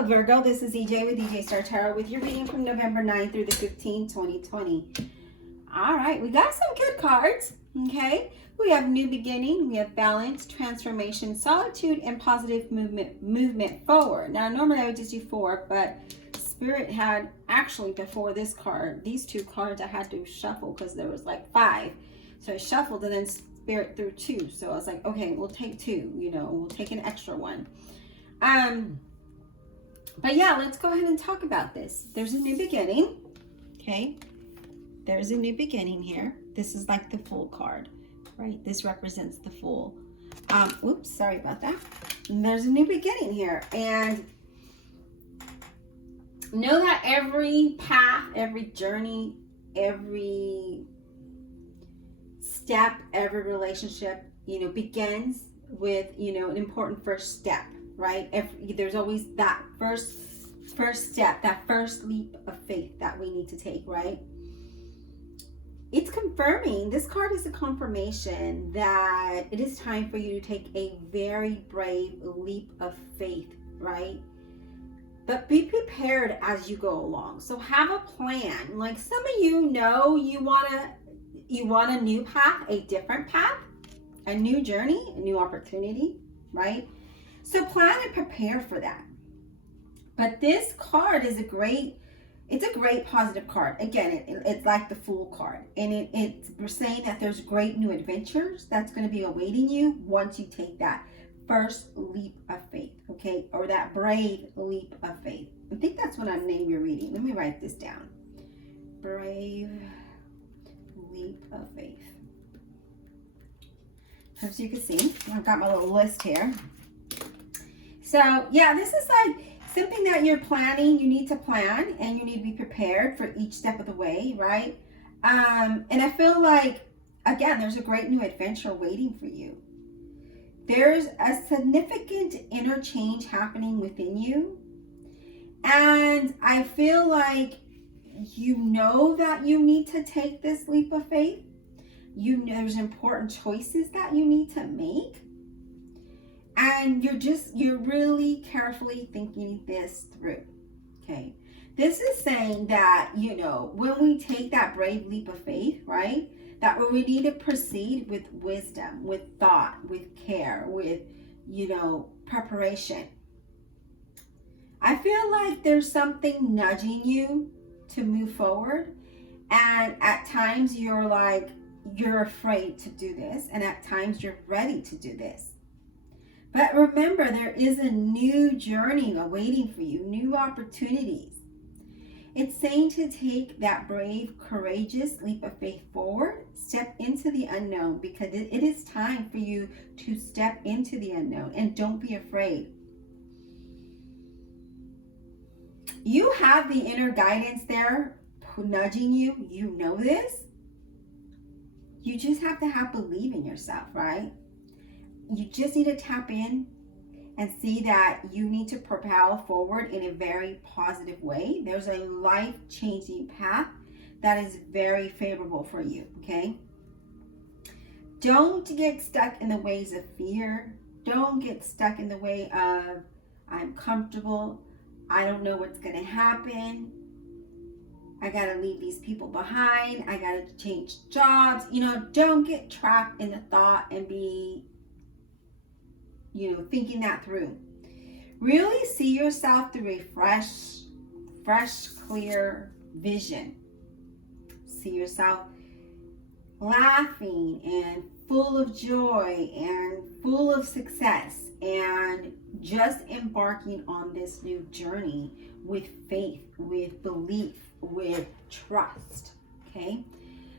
Hello Virgo, this is EJ with EJ Star Tarot with your reading from November 9th through the 15th, 2020. All right, we got some good cards, okay? We have new beginning, we have balance, transformation, solitude, and positive movement forward. Now, normally I would just do 4, but Spirit had actually before this card, these 2 cards I had to shuffle because there was like 5. So I shuffled and then Spirit threw 2. So I was like, okay, we'll take 2, we'll take an extra one. But yeah, let's go ahead and talk about this. There's a new beginning, okay? There's a new beginning here. This is like the Fool card, right? This represents the Fool. Oops, sorry about that. And there's a new beginning here. And know that every path, every journey, every step, every relationship, begins with, an important first step. Right? There's always that first step, that first leap of faith that we need to take, right? It's confirming, this card is a confirmation that it is time for you to take a very brave leap of faith, right? But be prepared as you go along. So have a plan. Like some of you know you want a new path, a different path, a new journey, a new opportunity, right? So plan and prepare for that. But this card is a great positive card. Again, it's like the Fool card. And we're saying that there's great new adventures that's going to be awaiting you once you take that first leap of faith, okay? Or that brave leap of faith. I think that's what I'm naming your reading. Let me write this down. Brave leap of faith. As you can see, I've got my little list here. So yeah, this is like something that you're planning. You need to plan and you need to be prepared for each step of the way, right? And I feel like, again, there's a great new adventure waiting for you. There's a significant inner change happening within you. And I feel like you know that you need to take this leap of faith. You know there's important choices that you need to make. And you're really carefully thinking this through, okay? This is saying that, when we take that brave leap of faith, right? That we need to proceed with wisdom, with thought, with care, with, preparation. I feel like there's something nudging you to move forward. And at times you're afraid to do this. And at times you're ready to do this. But remember, there is a new journey awaiting for you, new opportunities. It's saying to take that brave, courageous leap of faith forward, step into the unknown, because it is time for you to step into the unknown, and don't be afraid. You have the inner guidance there nudging you. You know this. You just have to belief in yourself, right? You just need to tap in and see that you need to propel forward in a very positive way. There's a life-changing path that is very favorable for you, okay? Don't get stuck in the ways of fear. Don't get stuck in the way of, I'm comfortable. I don't know what's going to happen. I got to leave these people behind. I got to change jobs. Don't get trapped in the thought and be thinking that through. Really see yourself through a fresh, clear vision. See yourself laughing and full of joy and full of success and just embarking on this new journey with faith, with belief, with trust, okay?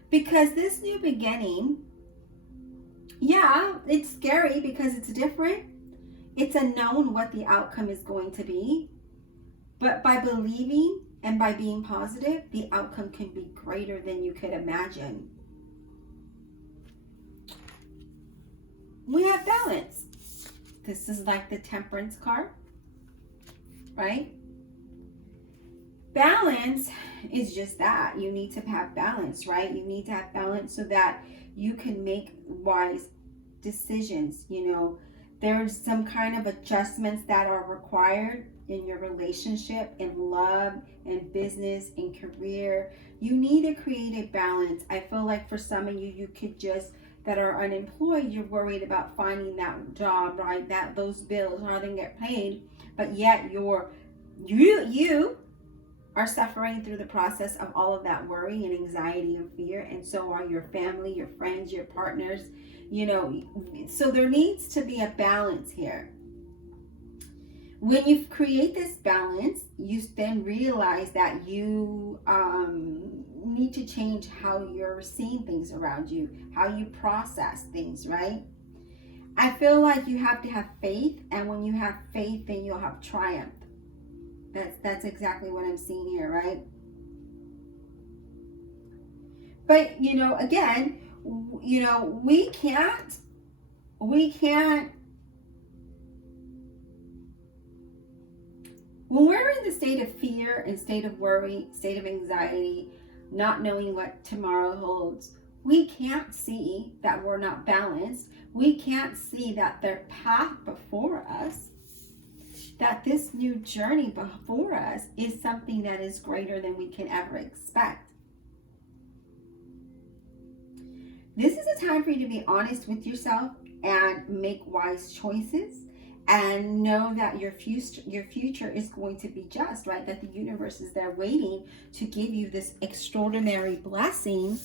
Because this new beginning, yeah, it's scary because it's different. It's unknown what the outcome is going to be. But by believing and by being positive, the outcome can be greater than you could imagine. We have balance. This is like the Temperance card, right? Balance is just that. You need to have balance, right? You need to have balance so that you can make wise decisions, There's some kind of adjustments that are required in your relationship, in love, in business, in career. You need to create a balance. I feel like for some of you, you could just, that are unemployed, you're worried about finding that job, right? That those bills, how they get paid, but yet you are suffering through the process of all of that worry and anxiety and fear, and so are your family, your friends, your partners, you know. So there needs to be a balance here. When you create this balance, you then realize that you need to change how you're seeing things around you, how you process things, right? I feel like you have to have faith, and when you have faith, then you'll have triumph. That's exactly what I'm seeing here, right? But, you know, again, you know, we can't, when we're in the state of fear and state of worry, state of anxiety, not knowing what tomorrow holds, we can't see that we're not balanced. We can't see that their path before us, that this new journey before us is something that is greater than we can ever expect. This is a time for you to be honest with yourself and make wise choices, and know that your future is going to be just, right? That the universe is there waiting to give you this extraordinary blessing.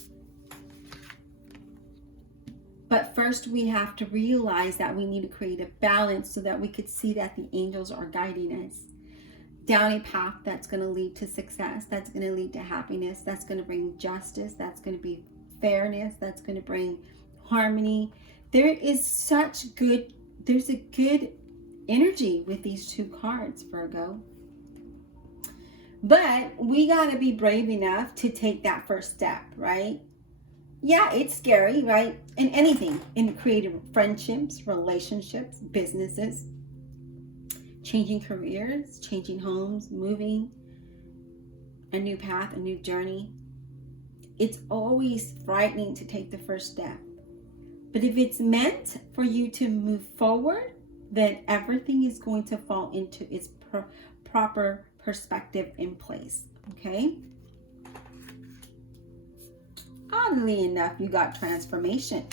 But first we have to realize that we need to create a balance so that we could see that the angels are guiding us down a path that's going to lead to success, that's going to lead to happiness, that's going to bring justice, that's going to be fairness, that's going to bring harmony. There's a good energy with these two cards, Virgo. But we got to be brave enough to take that first step, right? Yeah, it's scary, right? In anything, in creative friendships, relationships, businesses, changing careers, changing homes, moving, a new path, a new journey. It's always frightening to take the first step. But if it's meant for you to move forward, then everything is going to fall into its proper perspective in place, okay? Oddly enough, you got transformation.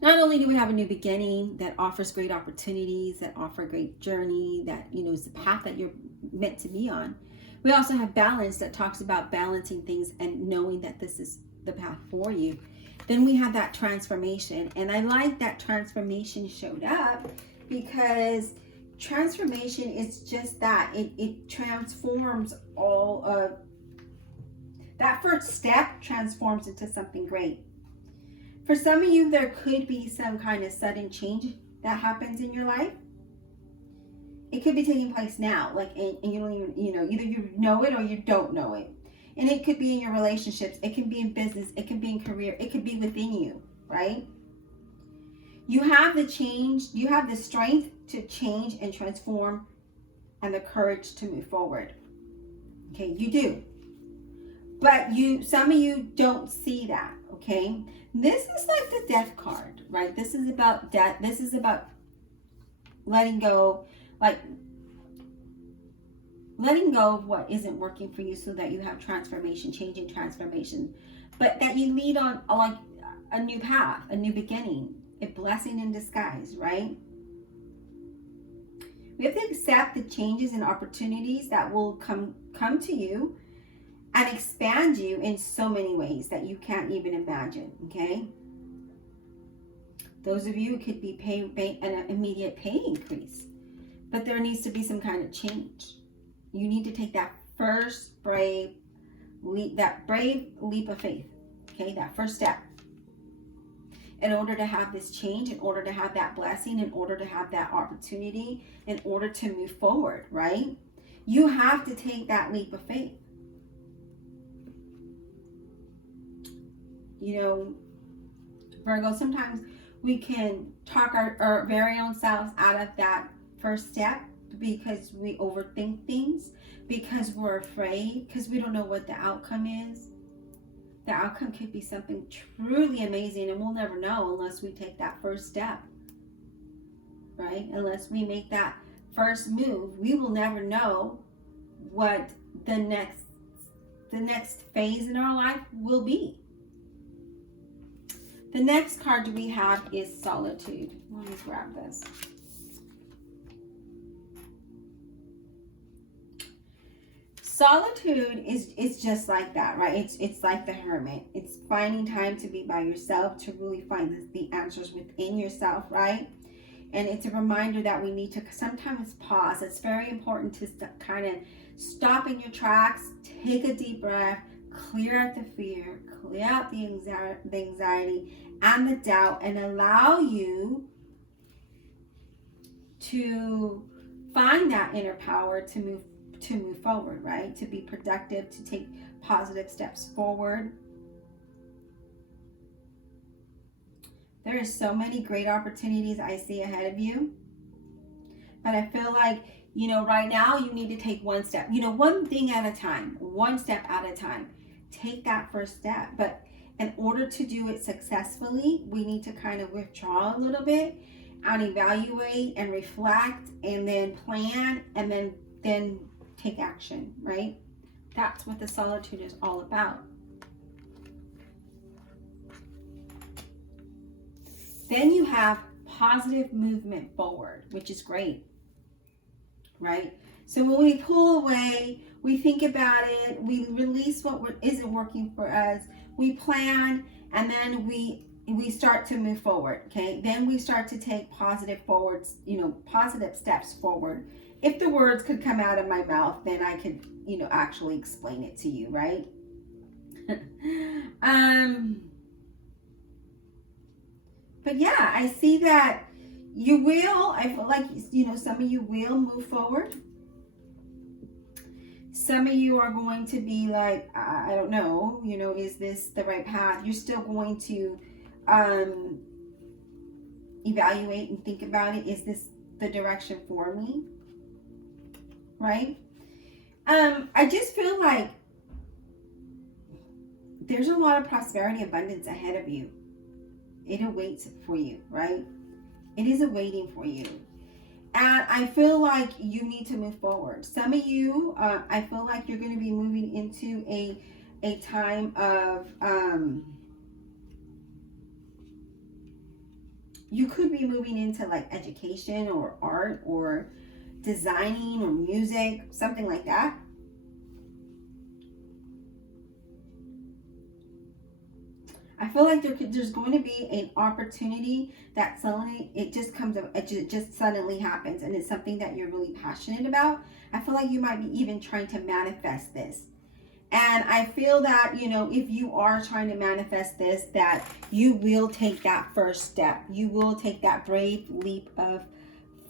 Not only do we have a new beginning that offers great opportunities, that offer a great journey, that, you know, is the path that you're meant to be on. We also have balance that talks about balancing things and knowing that this is the path for you. Then we have that transformation. And I like that transformation showed up because transformation is just that. It transforms all of that. First step transforms into something great. For some of you, there could be some kind of sudden change that happens in your life. It could be taking place now, like, and you don't even, you know, either you know it or you don't know it. And it could be in your relationships, it can be in business, it can be in career, it could be within you, right? You have the change, you have the strength to change and transform and the courage to move forward. Okay, you do. But some of you don't see that, okay? This is like the death card, right? This is about death. This is about letting go, like letting go of what isn't working for you so that you have transformation, changing transformation. But that you lead on like a new path, a new beginning, a blessing in disguise, right? We have to accept the changes and opportunities that will come to you and expand you in so many ways that you can't even imagine, okay? Those of you could be paying an immediate pay increase, but there needs to be some kind of change. You need to take that first brave leap of faith, okay? That first step. In order to have this change, in order to have that blessing, in order to have that opportunity, in order to move forward, right? You have to take that leap of faith. You know, Virgo, sometimes we can talk our very own selves out of that first step because we overthink things, because we're afraid, because we don't know what the outcome is. The outcome could be something truly amazing, and we'll never know unless we take that first step. right? Unless we make that first move, we will never know what the next phase in our life will be. The next card we have is solitude. Let me grab this. Solitude is just like that, right? It's like the hermit. It's finding time to be by yourself, to really find the answers within yourself, right? And it's a reminder that we need to sometimes pause. It's very important to kind of stop in your tracks, take a deep breath, clear out the fear, clear out the anxiety and the doubt, and allow you to find that inner power to move forward, right? To be productive, to take positive steps forward. There are so many great opportunities I see ahead of you. But I feel like, right now you need to take one step, one thing at a time, one step at a time. Take that first step. But in order to do it successfully, we need to kind of withdraw a little bit and evaluate and reflect and then plan and then take action, right? That's what the solitude is all about. Then you have positive movement forward, which is great, right? So when we pull away, we think about it, we release what isn't working for us, we plan, and then we start to move forward, okay? Then we start to take positive steps forward. If the words could come out of my mouth, then I could, actually explain it to you, right? But yeah, I see that you will, I feel like, some of you will move forward. Some of you are going to be like, I don't know, is this the right path? You're still going to evaluate and think about it. Is this the direction for me? Right? I just feel like there's a lot of prosperity, abundance ahead of you. It awaits for you, right? It is awaiting for you. And I feel like you need to move forward. Some of you, I feel like you're going to be moving into a time of, you could be moving into like education or art or designing or music, something like that. I feel like there's going to be an opportunity that suddenly it just suddenly happens, and it's something that you're really passionate about. I feel like you might be even trying to manifest this. And I feel that, if you are trying to manifest this, that you will take that first step. You will take that brave leap of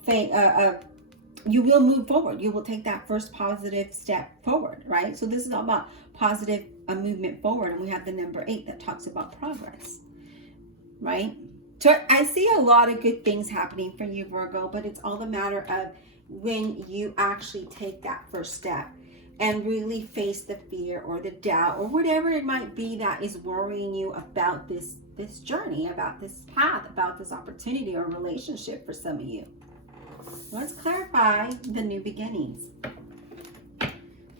faith. You will move forward. You will take that first positive step forward, right? So this is all about positive movement forward. And we have the number 8 that talks about progress, right? So I see a lot of good things happening for you, Virgo, but it's all the matter of when you actually take that first step and really face the fear or the doubt or whatever it might be that is worrying you about this journey, about this path, about this opportunity or relationship for some of you. Let's clarify the new beginnings.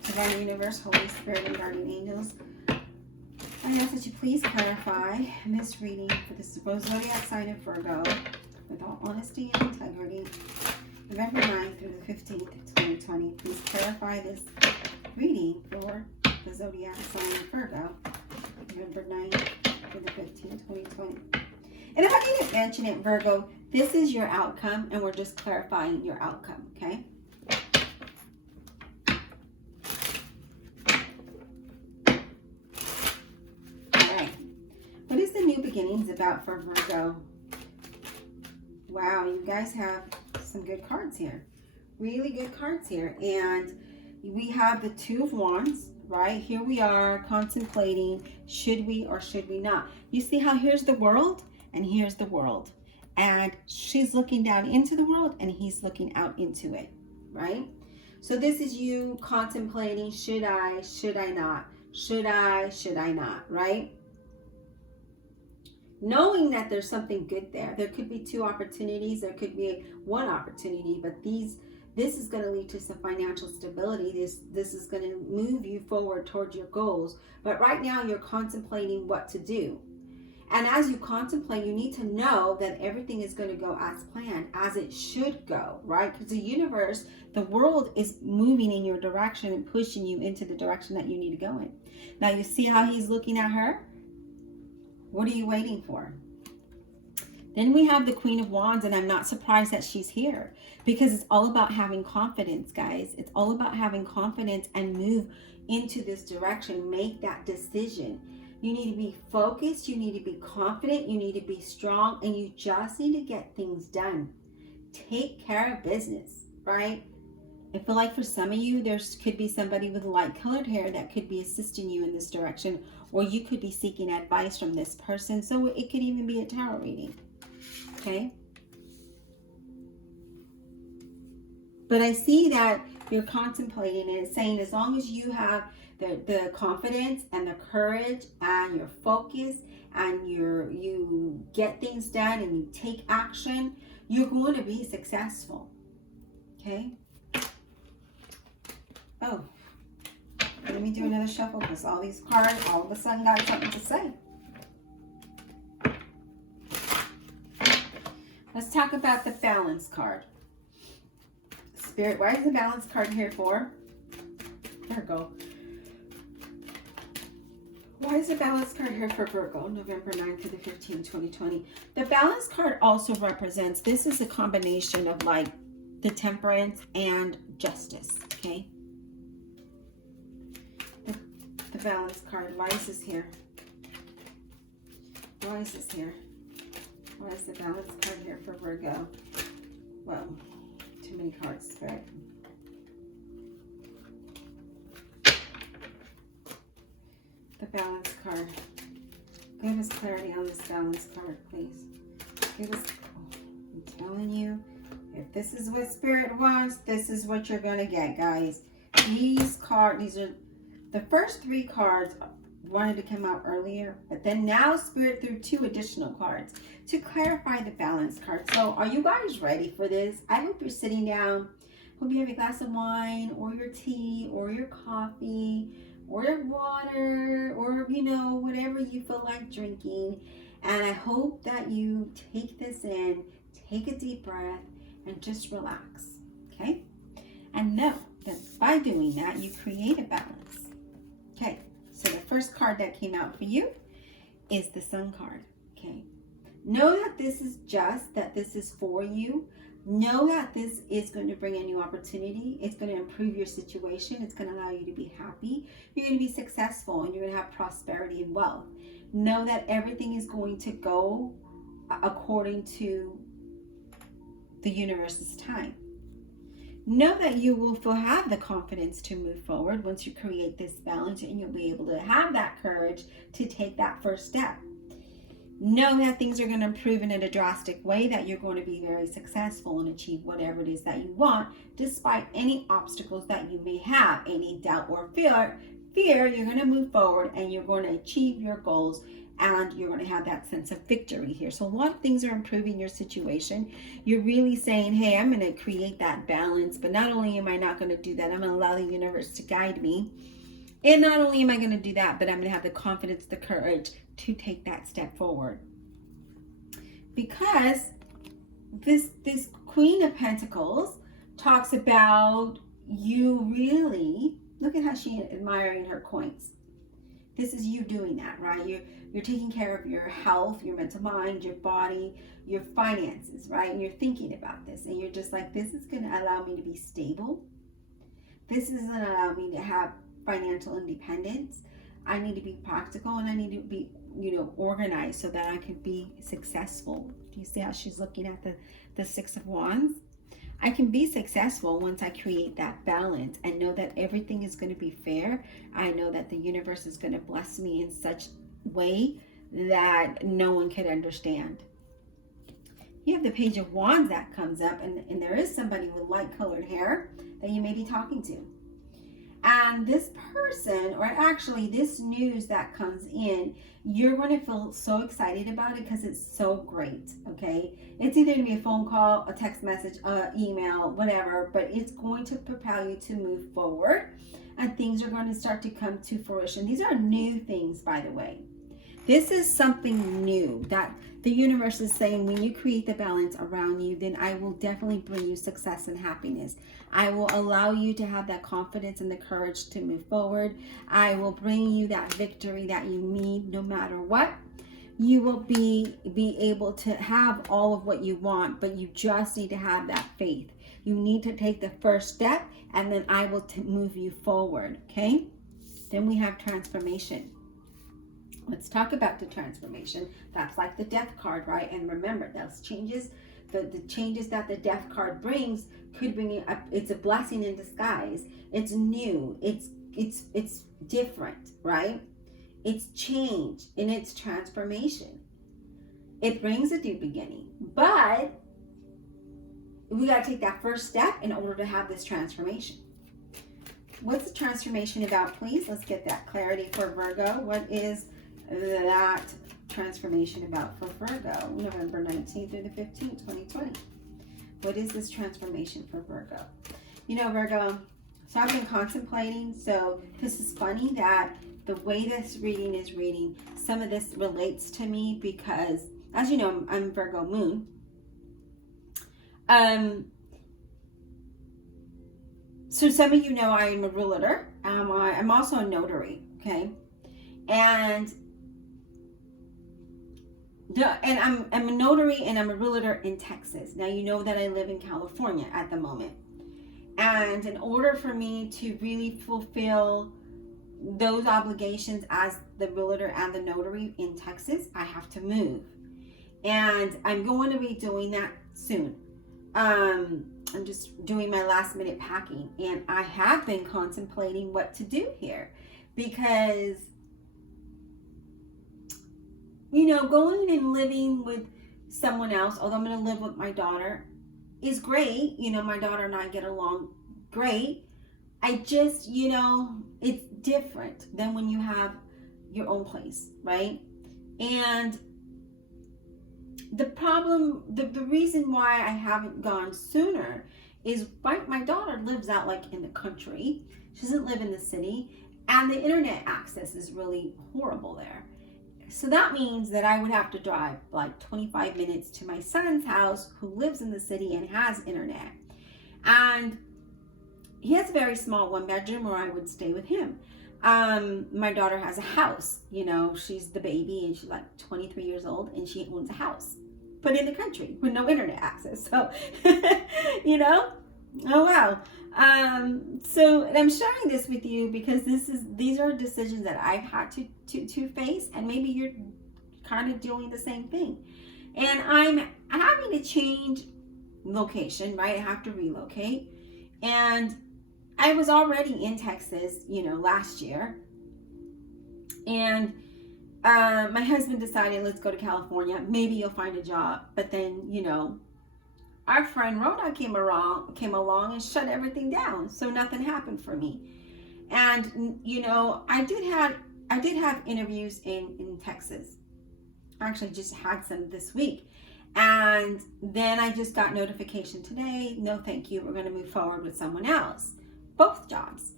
Divine Universe, Holy Spirit, and Guardian Angels, I ask that you please clarify this reading for this zodiac sign of Virgo with all honesty and integrity, November 9th through the 15th, 2020. Please clarify this reading for the zodiac sign of Virgo, November 9th through the 15th, 2020. And if I didn't mention it, Virgo, this is your outcome, and we're just clarifying your outcome, okay? All right. What is the new beginnings about for Virgo? Wow, you guys have some good cards here. Really good cards here. And we have the Two of Wands, right? Here we are contemplating, should we or should we not? You see how here's the world and here's the world. And she's looking down into the world and he's looking out into it, right? So this is you contemplating, should I not? Should I not, right? knowing that there's something good there. There could be 2 opportunities, there could be 1 opportunity, but this is going to lead to some financial stability. This is going to move you forward towards your goals. But right now you're contemplating what to do. And as you contemplate, you need to know that everything is going to go as planned, as it should go, right? Because the universe, the world is moving in your direction and pushing you into the direction that you need to go in. Now you see how he's looking at her? What are you waiting for? Then we have the Queen of Wands, and I'm not surprised that she's here because it's all about having confidence, guys. It's all about having confidence and move into this direction. Make that decision. You need to be focused. You need to be confident. You need to be strong, and you just need to get things done. Take care of business, right? I feel like for some of you, there could be somebody with light colored hair that could be assisting you in this direction, or you could be seeking advice from this person. So it could even be a tarot reading. Okay. But I see that you're contemplating it, saying as long as you have the confidence and the courage and your focus and you get things done and you take action, you're going to be successful. Okay. Oh, let me do another shuffle because all these cards all of a sudden got something to say. Let's talk about the balance card. Spirit, why is the balance card here for? Virgo. Why is the balance card here for Virgo? November 9th to the 15th, 2020. The balance card also represents, this is a combination of like the temperance and justice, okay? The balance card, why is this here? Why is this here? Why is the balance card here for Virgo? Well, too many cards, Spirit. The balance card. Give us clarity on this balance card, please. Give us, I'm telling you, if this is what Spirit wants, this is what you're going to get, guys. These cards, these are, the first 3 cards wanted to come out earlier, but then now Spirit threw 2 additional cards to clarify the balance card. So are you guys ready for this? I hope you're sitting down. Hope you have a glass of wine or your tea or your coffee or your water or, you know, whatever you feel like drinking. And I hope that you take this in, take a deep breath, and just relax, okay? And know that by doing that, you create a balance. Okay, so the first card that came out for you is the Sun card, okay? Know that this is just, that this is for you. Know that this is going to bring a new opportunity. It's going to improve your situation. It's going to allow you to be happy. You're going to be successful, and you're going to have prosperity and wealth. Know that everything is going to go according to the universe's time. Know that you will have the confidence to move forward once you create this balance, and you'll be able to have that courage to take that first step. Know that things are going to improve in a drastic way, that you're going to be very successful and achieve whatever it is that you want, despite any obstacles that you may have, any doubt or fear. You're going to move forward and you're going to achieve your goals, and you're going to have that sense of victory here. So a lot of things are improving your situation. You're really saying, hey, I'm going to create that balance, but not only am I not going to do that, I'm going to allow the universe to guide me. And not only am I going to do that, but I'm going to have the confidence, the courage to take that step forward. Because this Queen of Pentacles talks about you really, look at how she's admiring her coins. This is you doing that, right? You're taking care of your health, your mental mind, your body, your finances, right? And you're thinking about this, and you're just like, this is going to allow me to be stable. This is going to allow me to have financial independence. I need to be practical, and I need to be, organized so that I can be successful. Do you see how she's looking at the 6 of Wands? I can be successful once I create that balance and know that everything is going to be fair. I know that the universe is going to bless me in such way that no one could understand. You have the Page of Wands that comes up, and there is somebody with light colored hair that you may be talking to. And this person, or actually this news that comes in, you're going to feel so excited about it because it's so great, okay? It's either going to be a phone call, a text message, email, whatever, but it's going to propel you to move forward, and things are going to start to come to fruition. These are new things, by the way. This is something new that the universe is saying, when you create the balance around you, then I will definitely bring you success and happiness. I will allow you to have that confidence and the courage to move forward. I will bring you that victory that you need no matter what. You will be able to have all of what you want, but you just need to have that faith. You need to take the first step, and then I will move you forward, okay? Then we have transformation. Let's talk about the transformation. That's like the death card, right? And remember, those changes, the changes that the death card brings could bring you up. It's a blessing in disguise. It's new. It's different, right? It's change and it's transformation. It brings a new beginning, but we got to take that first step in order to have this transformation. What's the transformation about, please? Let's get that clarity for Virgo. What is that transformation about for Virgo? November 19th through the 15th, 2020. What is this transformation for Virgo? You know, Virgo, so I've been contemplating. So this is funny that the way this reading is reading, some of this relates to me because, as you know, I'm Virgo moon. So some of you know I am a realtor. I'm also a notary, okay? And I'm a notary and I'm a realtor in Texas. Now, you know that I live in California at the moment. And in order for me to really fulfill those obligations as the realtor and the notary in Texas, I have to move. And I'm going to be doing that soon. I'm just doing my last minute packing. And I have been contemplating what to do here because, you know, going and living with someone else, although I'm going to live with my daughter, is great. You know, my daughter and I get along great. I just, you know, it's different than when you have your own place, right? And the problem, the reason why I haven't gone sooner is my daughter lives out like in the country. She doesn't live in the city, and the internet access is really horrible there. So that means that I would have to drive like 25 minutes to my son's house, who lives in the city and has internet. And he has a very small 1-bedroom where I would stay with him. My daughter has a house, you know, she's the baby and she's like 23 years old and she owns a house, but in the country with no internet access. So, you know, oh wow. So and I'm sharing this with you because these are decisions that I've had to face, and maybe you're kind of doing the same thing. And I'm having to change location, right? I have to relocate. And I was already in Texas, you know, last year. And my husband decided, let's go to California. Maybe you'll find a job. But then, you know, our friend Rhoda came along and shut everything down. So nothing happened for me. And, you know, I did have interviews in Texas. I actually just had some this week. And then I just got notification today, no thank you, we're going to move forward with someone else. Both jobs.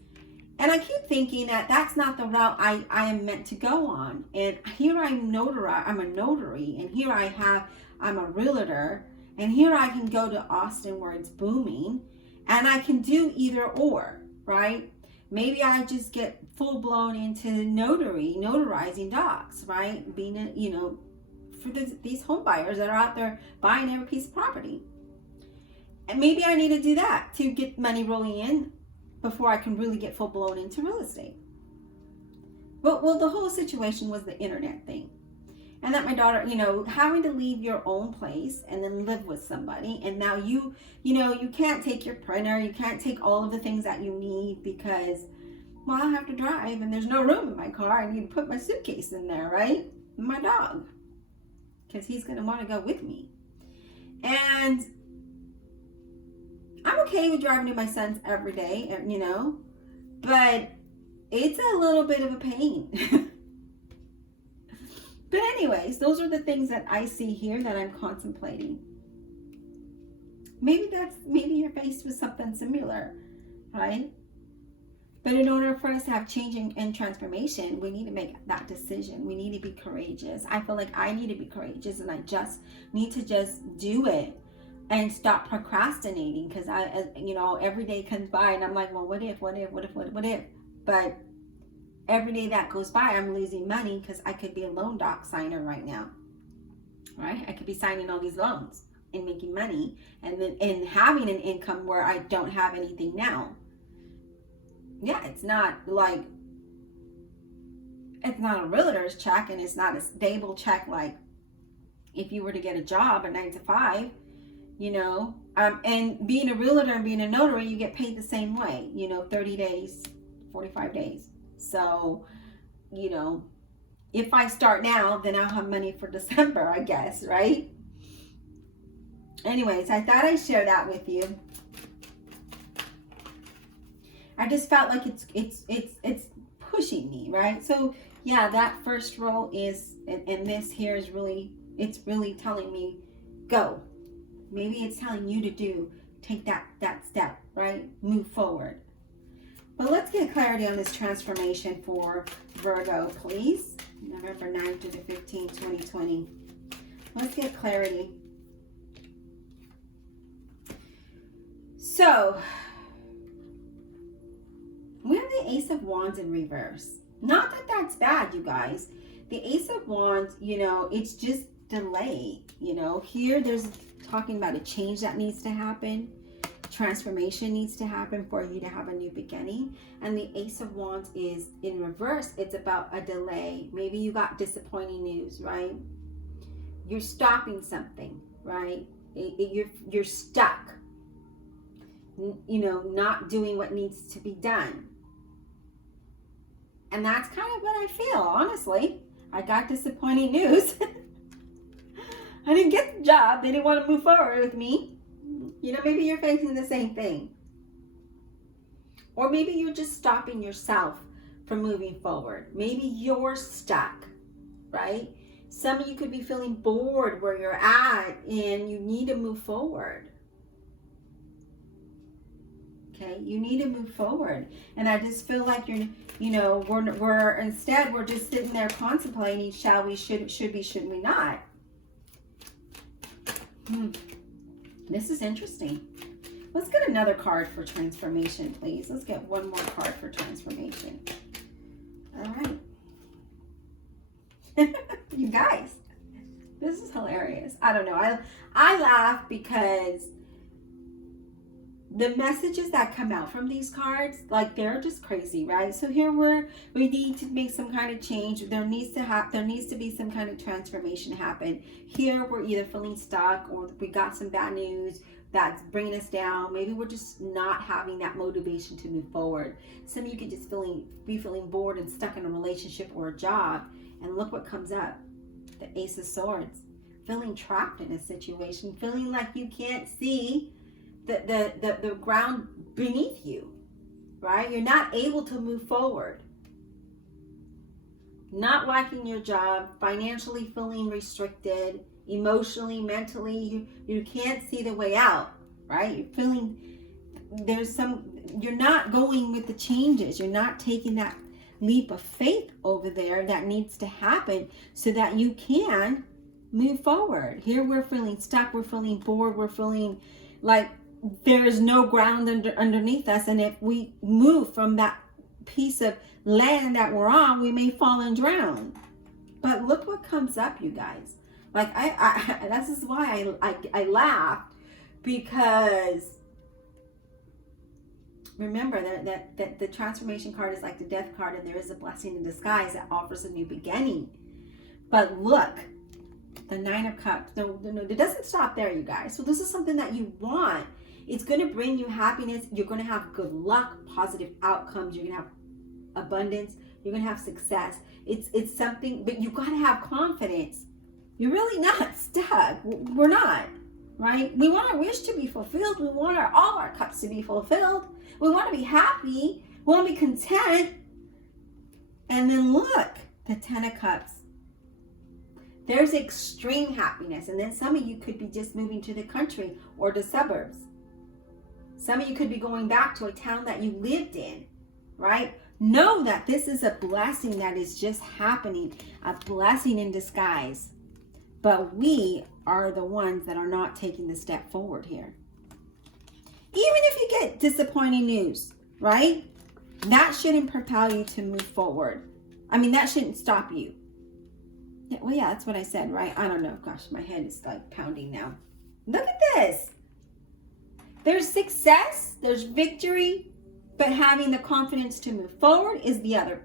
And I keep thinking that that's not the route I am meant to go on. And here I'm a notary, and here I'm a realtor, and here I can go to Austin where it's booming, and I can do either or, right? Maybe I just get full blown into notarizing docs, right? Being a, you know, for these home buyers that are out there buying every piece of property. And maybe I need to do that to get money rolling in before I can really get full blown into real estate. Well, the whole situation was the internet thing. And that my daughter, you know, having to leave your own place and then live with somebody. And now you know, you can't take your printer, you can't take all of the things that you need because, well, I have to drive and there's no room in my car. I need to put my suitcase in there, right? And my dog, because he's going to want to go with me. And I'm okay with driving to my son's every day, you know, but it's a little bit of a pain. But anyways, those are the things that I see here that I'm contemplating. Maybe you're faced with something similar, right? But in order for us to have change and transformation, we need to make that decision. We need to be courageous. I feel like I need to be courageous, and I just need to just do it and stop procrastinating, because every day comes by and I'm like, well, what if? But every day that goes by, I'm losing money, because I could be a loan doc signer right now, right? I could be signing all these loans and making money, and having an income where I don't have anything now. Yeah, it's not a realtor's check, and it's not a stable check like if you were to get a job at 9 to 5, and being a realtor and being a notary, you get paid the same way, 30 days, 45 days. So, if I start now, then I'll have money for December, I guess, right? Anyways, I thought I'd share that with you. I just felt like it's pushing me, right? So yeah, that first row is, and this here is really, it's really telling me, go. Maybe it's telling you to take that step, right? Move forward. But let's get clarity on this transformation for Virgo, please. November 9th to the 15th, 2020. Let's get clarity. So, we have the Ace of Wands in reverse. Not that that's bad, you guys. The Ace of Wands, it's just delay. Here there's talking about a change that needs to happen. Transformation needs to happen for you to have a new beginning. And the Ace of Wands is in reverse. It's about a delay. Maybe you got disappointing news, right? You're stopping something, right? You're stuck. Not doing what needs to be done. And that's kind of what I feel, honestly. I got disappointing news. I didn't get the job. They didn't want to move forward with me. Maybe you're facing the same thing. Or maybe you're just stopping yourself from moving forward. Maybe you're stuck, right? Some of you could be feeling bored where you're at and you need to move forward. Okay, you need to move forward. And I just feel like we're just sitting there contemplating, shall we, should we not? This is interesting. Let's get another card for transformation, please. Let's get one more card for transformation. All right. You guys, this is hilarious. I don't know. I laugh because the messages that come out from these cards, they're just crazy, right? So here we need to make some kind of change. There needs to be some kind of transformation happen. Here we're either feeling stuck, or we got some bad news that's bringing us down. Maybe we're just not having that motivation to move forward. Some of you could just be feeling bored and stuck in a relationship or a job, and look what comes up. The Ace of Swords. Feeling trapped in a situation, feeling like you can't see the ground beneath you, right? You're not able to move forward. Not liking your job, financially feeling restricted, emotionally, mentally, you can't see the way out, right? You're feeling you're not going with the changes. You're not taking that leap of faith over there that needs to happen so that you can move forward. Here we're feeling stuck, we're feeling bored, we're feeling like there's no ground underneath us, and if we move from that piece of land that we're on, we may fall and drown. But look what comes up, you guys. This is why I laughed, because remember that the transformation card is like the death card, and there is a blessing in disguise that offers a new beginning. But look, the Nine of Cups, it doesn't stop there, you guys. So this is something that you want. It's going to bring you happiness. You're going to have good luck, positive outcomes. You're going to have abundance. You're going to have success. It's something, but you got to have confidence. You're really not stuck. We're not, right? We want our wish to be fulfilled. We want all our cups to be fulfilled. We want to be happy, Won't be content. And then look, the Ten of Cups. There's extreme happiness. And then some of you could be just moving to the country or the suburbs. Some of you could be going back to a town that you lived in, right? Know that this is a blessing that is just happening, a blessing in disguise. But we are the ones that are not taking the step forward here. Even if you get disappointing news, right? That shouldn't propel you to move forward. I mean, that shouldn't stop you. Yeah, well, yeah, that's what I said, right? I don't know. Gosh, my head is like pounding now. Look at this. There's success, there's victory, but having the confidence to move forward is the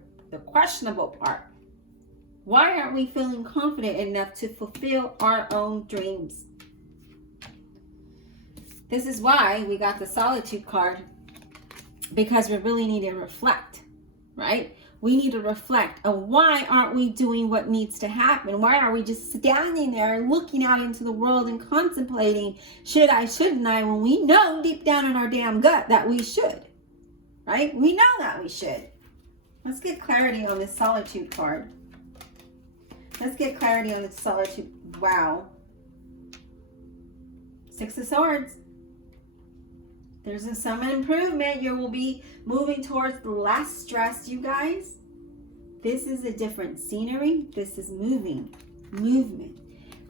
questionable part. Why aren't we feeling confident enough to fulfill our own dreams? This is why we got the Solitude card, because we really need to reflect, right? We need to reflect on why aren't we doing what needs to happen? Why are we just standing there and looking out into the world and contemplating, should I, shouldn't I, when we know deep down in our damn gut that we should, right? We know that we should. Let's get clarity on this Solitude card. Let's get clarity on the Solitude. Wow. Six of Swords. There's some improvement. You will be moving towards less stress, you guys. This is a different scenery. This is movement.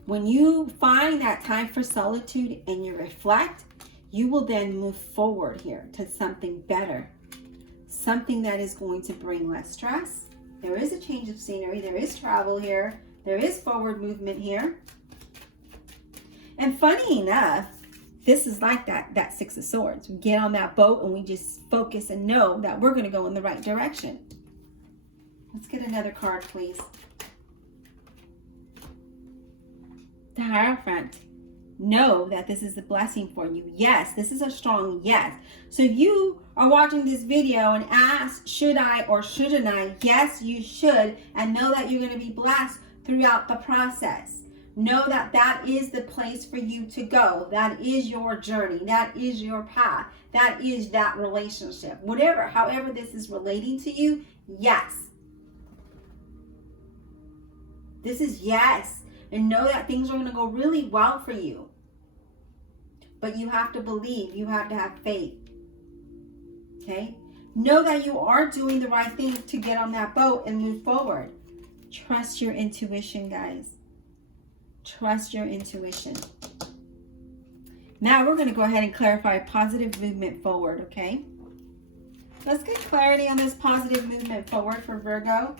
When you find that time for solitude and you reflect, you will then move forward here to something better. Something that is going to bring less stress. There is a change of scenery. There is travel here. There is forward movement here. And funny enough, this is like that Six of Swords. We get on that boat and we just focus and know that we're going to go in the right direction. Let's get another card, please. The Hierophant. Know that this is a blessing for you. Yes, this is a strong yes. So you are watching this video and ask, should I or shouldn't I? Yes, you should. And know that you're going to be blessed throughout the process. Know that that is the place for you to go. That is your journey. That is your path. That is that relationship. Whatever, however this is relating to you, yes. This is yes. And know that things are going to go really well for you. But you have to believe. You have to have faith. Okay? Know that you are doing the right thing to get on that boat and move forward. Trust your intuition, guys. Trust your intuition. Now we're going to go ahead and clarify positive movement forward, okay? Let's get clarity on this positive movement forward for Virgo.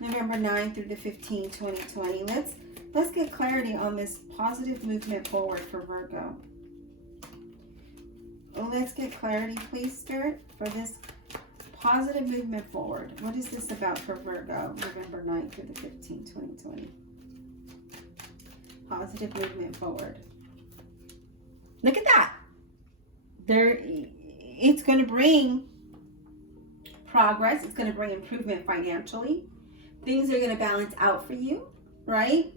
November 9 through the 15th, 2020. Let's get clarity on this positive movement forward for Virgo. Let's get clarity, please, Spirit, for this positive movement forward. What is this about for Virgo? November 9th through the 15th, 2020. Positive movement forward. Look at that. It's going to bring progress. It's going to bring improvement financially. Things are going to balance out for you, right?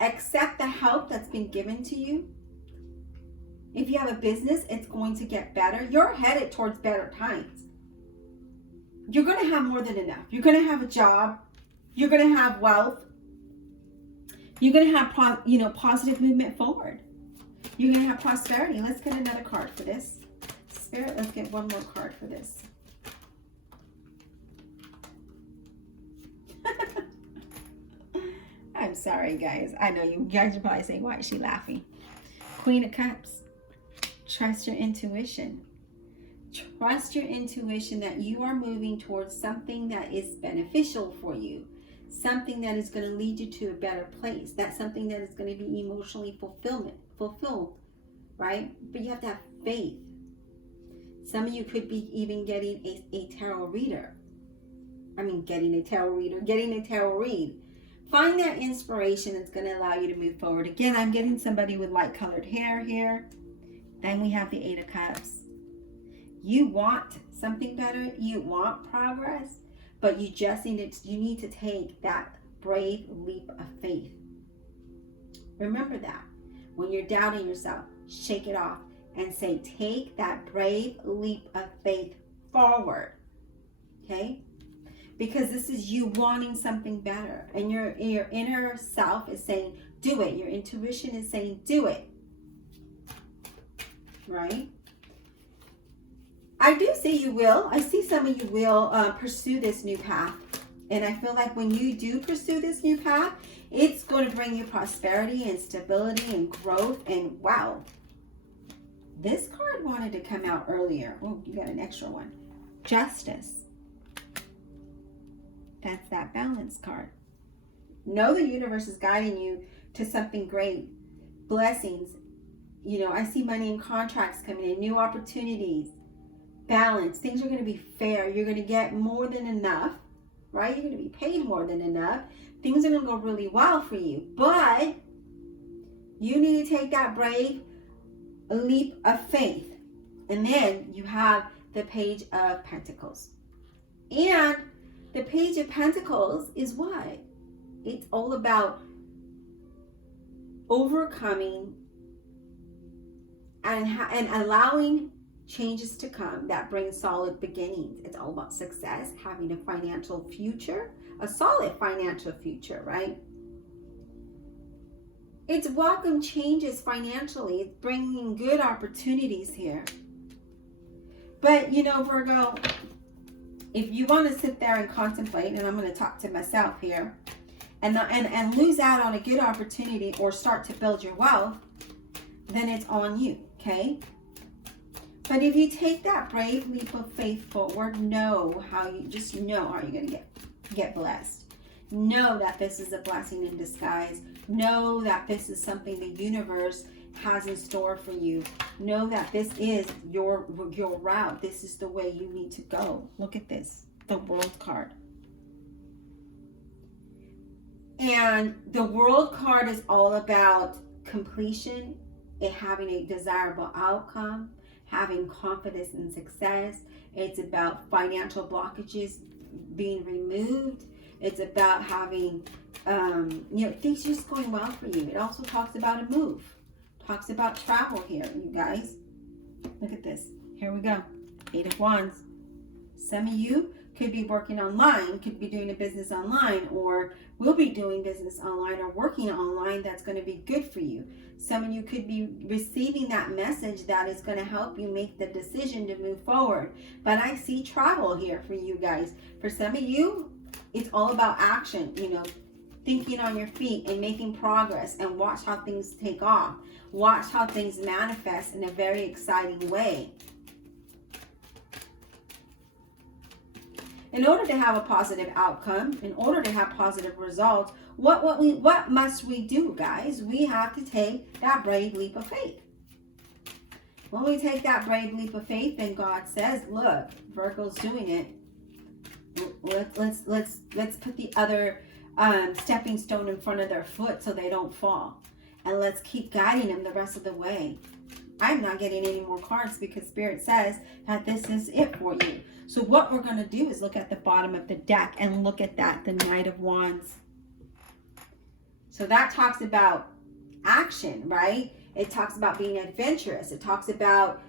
Accept the help that's been given to you. If you have a business, it's going to get better. You're headed towards better times. You're going to have more than enough. You're going to have a job. You're going to have wealth. You're going to have, positive movement forward. You're going to have prosperity. Let's get another card for this. Spirit, let's get one more card for this. I'm sorry, guys. I know you guys are probably saying, why is she laughing? Queen of Cups. Trust your intuition. Trust your intuition that you are moving towards something that is beneficial for you. Something that is going to lead you to a better place. That's something that is going to be emotionally fulfilled, right? But you have to have faith. Some of you could be even getting a tarot reader. Getting a tarot read. Find that inspiration that's going to allow you to move forward. Again, I'm getting somebody with light colored hair here. Then we have the Eight of Cups. You want something better. You want progress. But you just need to take that brave leap of faith. Remember that. When you're doubting yourself, shake it off. and say, take that brave leap of faith forward. Okay? Because this is you wanting something better. And your inner self is saying, do it. Your intuition is saying, do it. Right? I do see you will. I see some of you will pursue this new path. And I feel like when you do pursue this new path, it's going to bring you prosperity and stability and growth. And wow, this card wanted to come out earlier. Oh, you got an extra one. Justice. That's that balance card. Know the universe is guiding you to something great. Blessings. You know, I see money and contracts coming in, new opportunities, balance. Things are going to be fair. You're going to get more than enough, right? You're going to be paid more than enough. Things are going to go really well for you. But you need to take that brave leap of faith. And then you have the Page of Pentacles. And the Page of Pentacles is what? It's all about overcoming and allowing changes to come that bring solid beginnings. It's all about success, having a financial future, a solid financial future, right? It's welcome changes financially. It's bringing good opportunities here. But, you know, Virgo, if you want to sit there and contemplate, and I'm going to talk to myself here, and lose out on a good opportunity or start to build your wealth, then it's on you, okay? But if you take that brave leap of faith forward, know how you're going to get blessed. Know that this is a blessing in disguise. Know that this is something the universe has in store for you. Know that this is your route. This is the way you need to go. Look at this, the World card. And the World card is all about completion, it having a desirable outcome, having confidence and success. It's about financial blockages being removed. It's about having, things just going well for you. It also talks about a move. Talks about travel here, you guys. Look at this. Here we go. 8 of Wands. Some of you could be working online, could be doing a business online, or will be doing business online or working online. That's going to be good for you. Some of you could be receiving that message that is going to help you make the decision to move forward. But I see travel here for you guys. For some of you, it's all about action, thinking on your feet and making progress, and watch how things take off. Watch how things manifest in a very exciting way. In order to have a positive outcome, in order to have positive results, what must we do, guys? We have to take that brave leap of faith. When we take that brave leap of faith, then God says, look, Virgo's doing it. Let's put the other stepping stone in front of their foot so they don't fall. And let's keep guiding them the rest of the way. I'm not getting any more cards because Spirit says that this is it for you. So what we're going to do is look at the bottom of the deck and look at that, the Knight of Wands. So that talks about action, right? It talks about being adventurous. It talks about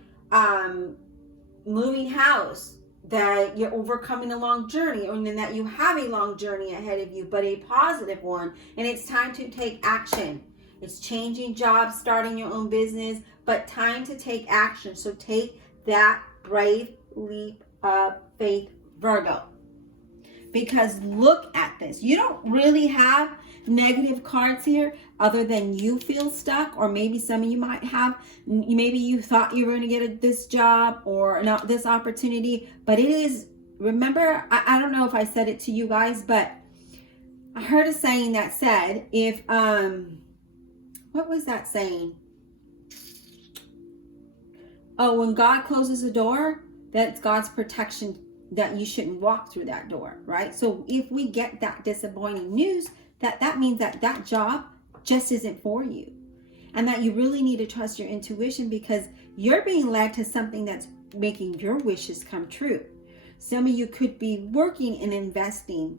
moving house, that you're overcoming a long journey, or that you have a long journey ahead of you, but a positive one. And it's time to take action. It's changing jobs, starting your own business, but time to take action. So take that brave leap of faith, Virgo. Because look at this. You don't really have negative cards here other than you feel stuck, or maybe some of you might have, maybe you thought you were going to get this job or not this opportunity, but it is, remember, I don't know if I said it to you guys, but I heard a saying that said, if, what was that saying? Oh, when God closes a door, that's God's protection, that you shouldn't walk through that door, right? So if we get that disappointing news, that means that job just isn't for you. And that you really need to trust your intuition, because you're being led to something that's making your wishes come true. Some of you could be working and investing.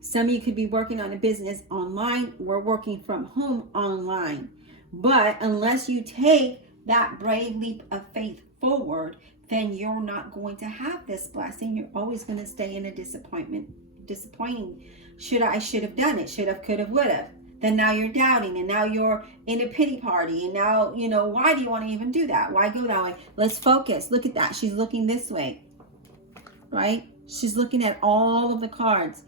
Some of you could be working on a business online. We're working from home online. But unless you take that brave leap of faith forward, then you're not going to have this blessing. You're always going to stay in a disappointing. Should have done it, should have, could have, would have. Then now you're doubting, and now you're in a pity party, and now, why do you want to even do that? Why go that way? Let's focus. Look at that. She's looking this way, right? She's looking at all of the cards.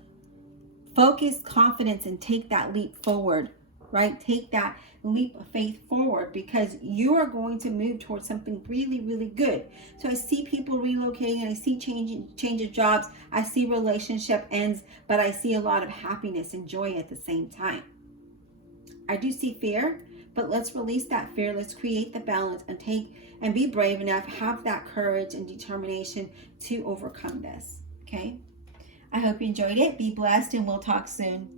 Focus, confidence, and take that leap forward, right? Take that leap of faith forward, because you are going to move towards something really, really good. So I see people relocating, and I see change of jobs. I see relationship ends, but I see a lot of happiness and joy at the same time. I do see fear, but let's release that fear. Let's create the balance and be brave enough, have that courage and determination to overcome this. Okay? I hope you enjoyed it. Be blessed, and we'll talk soon.